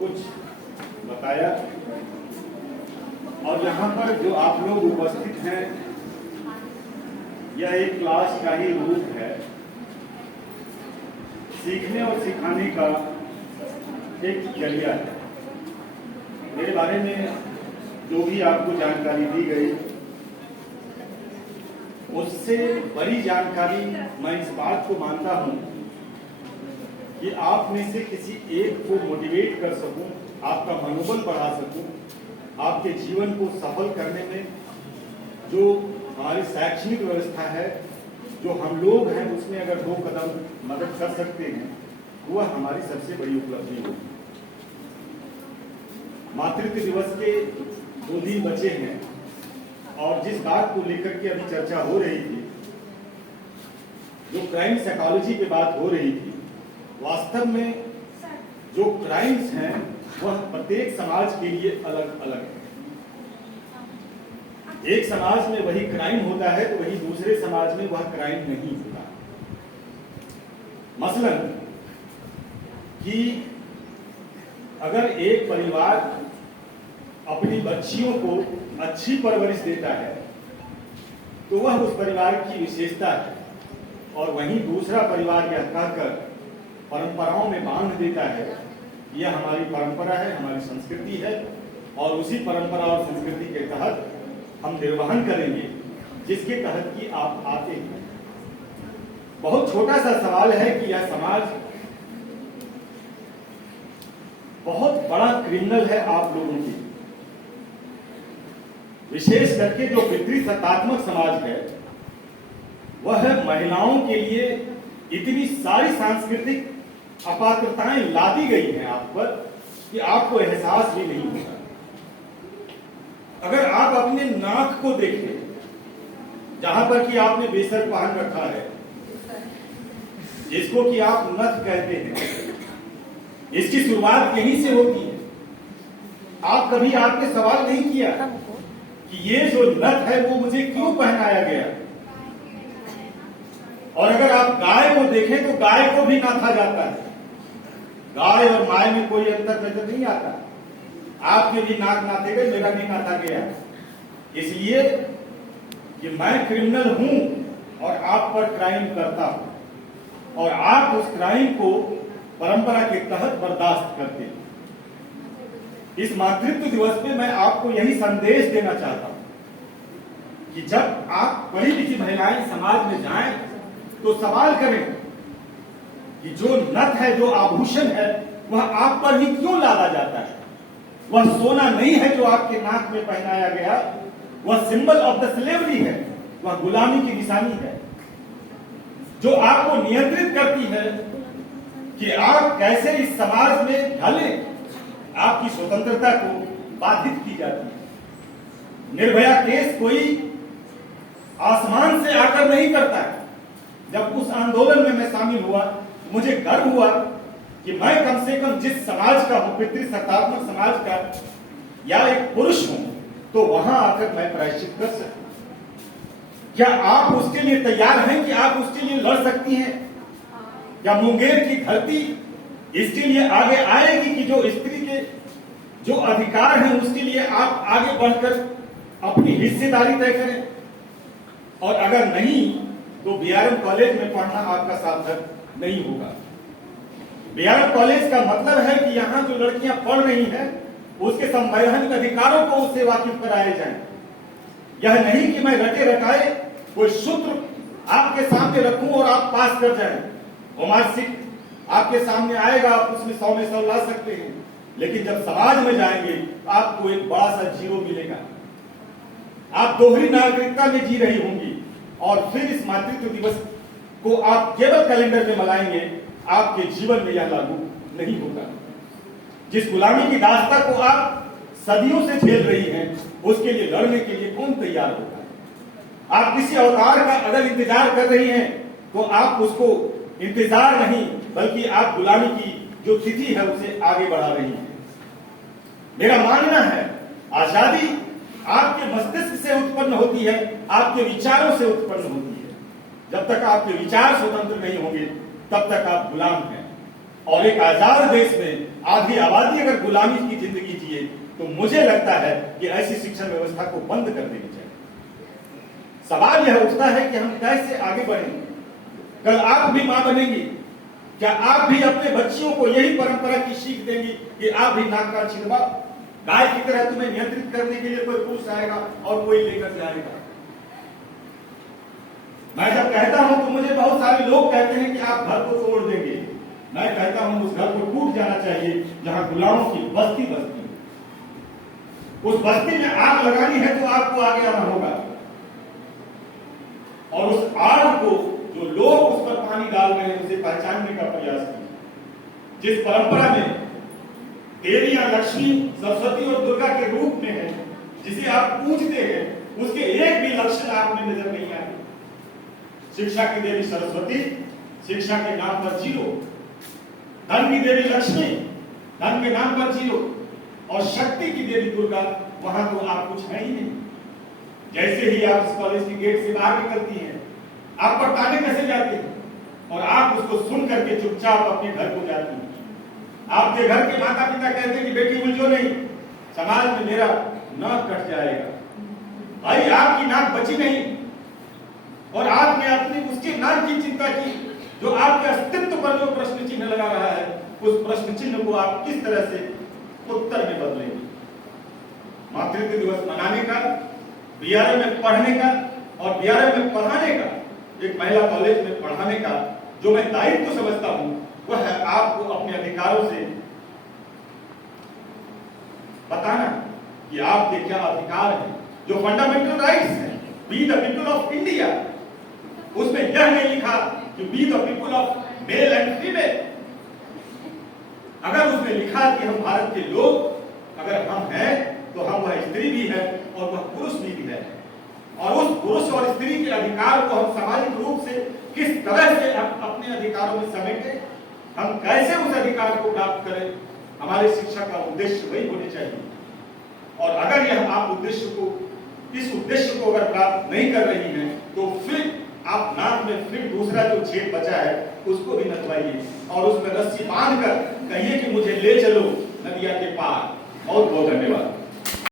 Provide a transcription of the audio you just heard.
कुछ बताया और यहाँ पर जो आप लोग उपस्थित हैं यह एक क्लास का ही रूप है, सीखने और सिखाने का एक जरिया है। मेरे बारे में जो भी आपको जानकारी दी गई उससे बड़ी जानकारी मैं इस बात को मानता हूं कि आप में से किसी एक को मोटिवेट कर सकूं, आपका मनोबल बढ़ा सकूं, आपके जीवन को सफल करने में जो हमारी शैक्षणिक व्यवस्था है, जो हम लोग हैं, उसमें अगर 2 कदम मदद कर सकते हैं वह हमारी सबसे बड़ी उपलब्धि होगी। मातृत्व दिवस के 2 दिन बचे हैं और जिस बात को लेकर के अभी चर्चा हो रही थी, जो क्राइम साइकोलॉजी पे बात हो रही थी, वास्तव में जो क्राइम्स हैं वह प्रत्येक समाज के लिए अलग अलग है। एक समाज में वही क्राइम होता है तो वही दूसरे समाज में वह क्राइम नहीं होता। मसलन कि अगर एक परिवार अपनी बच्चियों को अच्छी परवरिश देता है तो वह उस परिवार की विशेषता है, और वहीं दूसरा परिवार यह कहकर परंपराओं में बांध देता है यह हमारी परंपरा है, हमारी संस्कृति है और उसी परंपरा और संस्कृति के तहत हम निर्वहन करेंगे जिसके तहत कि आप आते हैं। बहुत छोटा सा सवाल है कि यह समाज बहुत बड़ा क्रिमिनल है आप लोगों की, विशेष करके जो पितृसत्तात्मक समाज है वह महिलाओं के लिए इतनी सारी सांस्कृतिक अपात्रताएं लादी गई हैं आप पर कि आपको एहसास भी नहीं होता। अगर आप अपने नाक को देखें, जहां पर कि आपने बेसर पहन रखा है, जिसको कि आप नथ कहते हैं, इसकी शुरुआत यहीं से होती है। आप कभी आपने सवाल नहीं किया कि ये जो नथ है वो मुझे क्यों पहनाया गया। और अगर आप गाय को देखें तो गाय को भी नाथा जाता है। गाय और माय में कोई अंतर नजर नहीं आता। आपके भी नाक नाथे गए, मेरा भी नाथा गया, इसलिए कि मैं क्रिमिनल हूं और आप पर क्राइम करता हूं और आप उस क्राइम को परंपरा के तहत बर्दाश्त करते हैं। इस मातृत्व दिवस पे मैं आपको यही संदेश देना चाहता हूं कि जब आप पढ़ी लिखी महिलाएं समाज में जाएं तो सवाल करें कि जो नथ है, जो आभूषण है, वह आप पर ही क्यों लादा जाता है। वह सोना नहीं है जो आपके नाक में पहनाया गया, वह सिंबल ऑफ द स्लेवरी है, वह गुलामी की निशानी है जो आपको नियंत्रित करती है कि आप कैसे इस समाज में ढले। आपकी स्वतंत्रता को बाधित की जाती है। निर्भया केस कोई आसमान से आकर नहीं करता है। जब उस आंदोलन में मैं शामिल हुआ, मुझे गर्व हुआ कि मैं कम से कम जिस समाज का हूं, पितृसत्तात्मक समाज का या एक पुरुष हूं, तो वहां आकर मैं प्रायश्चित कर सकता। क्या आप उसके लिए तैयार हैं कि आप उसके लिए लड़ सकती हैं? क्या मुंगेर की धरती इसके लिए आगे आएगी कि जो स्त्री के जो अधिकार हैं उसके लिए आप आगे बढ़कर अपनी हिस्सेदारी तय करें? और अगर नहीं तो बीआरएम कॉलेज में पढ़ना आपका सार्थक नहीं होगा। बीआरएम कॉलेज का मतलब है कि यहां जो लड़कियां पढ़ रही हैं उसके संवैधानिक अधिकारों को उससे वाकिफ कराए जाएं। यह नहीं कि मैं रटे रटाए कोई सूत्र आपके सामने रखूं और आप पास कर जाएं। मार्कशीट आपके सामने आएगा, आप उसमें 100 में 100 ला सकते हैं, लेकिन जब समाज में जाएंगे तो आपको एक बड़ा सा जीरो मिलेगा। आप दोहरी नागरिकता में जी रही होंगी और फिर इस मातृत्व दिवस को आप केवल कैलेंडर में मनाएंगे, आपके जीवन में यह लागू नहीं होगा। जिस गुलामी की दास्ता को आप सदियों से झेल रही हैं, उसके लिए लड़ने के लिए कौन तैयार होता है? आप किसी अवतार का अगर इंतजार कर रही हैं तो आप उसको इंतजार नहीं बल्कि आप गुलामी की जो तिथि है उसे आगे बढ़ा रही हैं। मेरा मानना है आजादी आपके मस्तिष्क से उत्पन्न होती है, आपके विचारों से उत्पन्न होती है। जब तक आपके विचार स्वतंत्र नहीं होंगे तब तक आप गुलाम हैं। और एक आजाद देश में आधी आबादी अगर गुलामी की जिंदगी जिए तो मुझे लगता है कि ऐसी शिक्षण व्यवस्था को बंद कर देनी चाहिए। सवाल यह उठता है कि हम कैसे आगे बढ़ेंगे। कल आप भी मां बनेंगी, क्या आप भी अपने बच्चियों को यही परंपरा की सीख देंगी कि आप भी नाक कान छिदवाओ? गाय की तरह तुम्हें नियंत्रित करने के लिए कोई पुरुष आएगा और कोई लेकर जाएगा। मैं जब कहता हूं तो मुझे बहुत सारे लोग कहते हैं कि आप घर को तोड़ देंगे। मैं कहता हूं उस घर को टूट जाना चाहिए जहां गुलामों की बस्ती बसती है। उस बस्ती में आग लगानी है तो आपको आगे आना होगा, और उस आग को जो लोग उस पर पानी डाल रहे हैं उसे पहचानने का प्रयास कीजिए। जिस परंपरा में देवियां लक्ष्मी, सरस्वती और दुर्गा के रूप में है, जिसे आप पूजते हैं, उसके एक भी लक्षण आप में नजर नहीं आए। शिक्षा की देवी सरस्वती, शिक्षा के नाम पर 0। धन की देवी लक्ष्मी, धन के नाम पर 0। और शक्ति की देवी दुर्गा, वहां तो आप कुछ है ही नहीं। जैसे ही आप इस कॉलेज की गेट से बाहर निकलती हैं, आप पर ताने कैसे जाते हैं, और आप उसको सुन करके चुपचाप अपने घर को जाती हैं। आपके घर के माता पिता कहते हैं कि बेटी उलझो नहीं, समाज में मेरा नाक कट जाएगा। भाई आपकी नाक बची नहीं, और आपने अपनी उसके नाक की चिंता की जो आपके अस्तित्व पर जो प्रश्न चिन्ह लगा रहा है। उस प्रश्न चिन्ह को आप किस तरह से उत्तर में बदलेंगे? मातृत्व दिवस मनाने का, बीआरए में पढ़ने का और बीआरए में पढ़ाने का, एक महिला कॉलेज में पढ़ाने का जो मैं दायित्व समझता हूं, वह है आपको अपने अधिकारों से बताना कि आपके क्या अधिकार हैं, जो फंडामेंटल राइट्स हैं। Be the people of India, उसमें यह नहीं लिखा कि be the people of male and female. अगर उसमें लिखा कि हम भारत के लोग, अगर हम हैं तो हम वह स्त्री भी है और वह पुरुष भी है, और उस पुरुष और स्त्री के अधिकार को हम सामाजिक रूप से किस तरह से अपने अधिकारों में समेटें, हम कैसे उस अधिकार को प्राप्त करें, हमारी शिक्षा का उद्देश्य वही होने चाहिए। और अगर यह आप इस उद्देश्य को अगर प्राप्त नहीं कर रही हैं, तो फिर आप नाक में फिर दूसरा जो छेद बचा है उसको भी नचवाइए और उसमें रस्सी बांध कर कहिए कि मुझे ले चलो नदिया के पार। बहुत बहुत धन्यवाद।